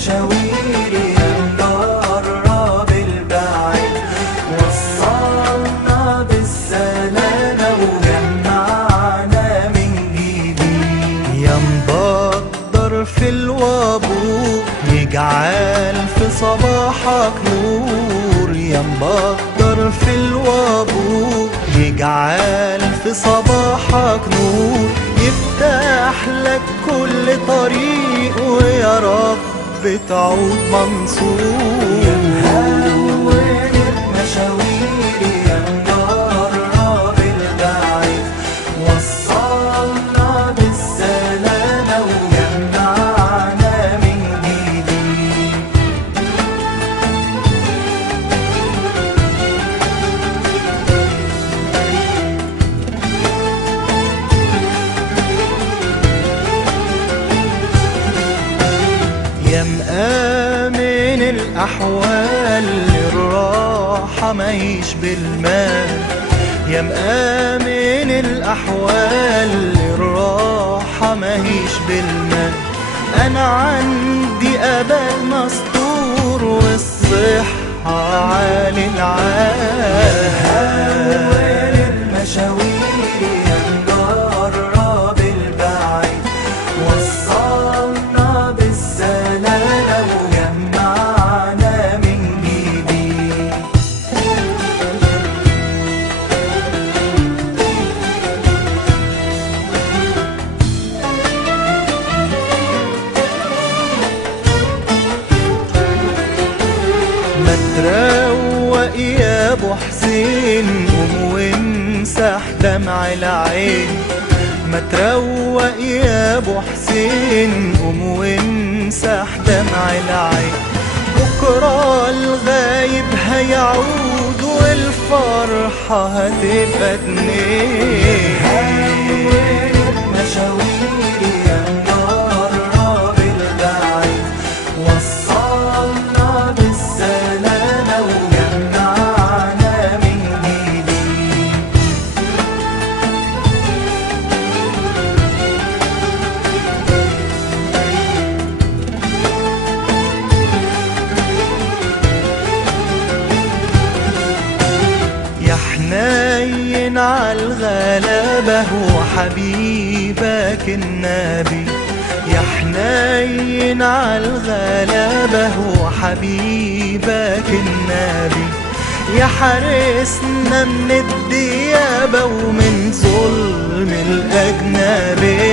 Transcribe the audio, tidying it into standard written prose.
المشاوير يا مقرب البعيد، وصلنا بالسلامة وجمعنا من جديد. يا مبدر في الوابور يجعل في صباحك نور، يا مبدر في الوابور يجعل في صباحك نور، يفتح لك كل طريق ويا رب تعود منصور. يا مهون المشاوير يا مقرب البعيد، وصلنا بالسلامة وجمعنا من جديد. يا مآمن الأحوال الراحة ماهيش بالمال، يا مآمن الأحوال الراحة ماهيش بالمال، أنا عندي أبد مستور والصحة عالي العال. هون المشاوير يا مقرب البعيد، وصلنا بالسلامة وجمعنا من جديد. ما تروق يا ابو حسين قوم وامسح دمع العين، ما تروق يا ابو حسين قوم وامسح دمع العين، بكره الغايب هيعود والفرحه هتبقى اتنين. هون المشاوير يا مقرب البعيد، وصلنا بالسلامة وجمعنا من جديد. يا حنين عالغلابة وحبيبك النبي، يا حنين عالغلابة وحبيبك النبي، يا حارسنا من الديابة ومن ظلم الأجنبي.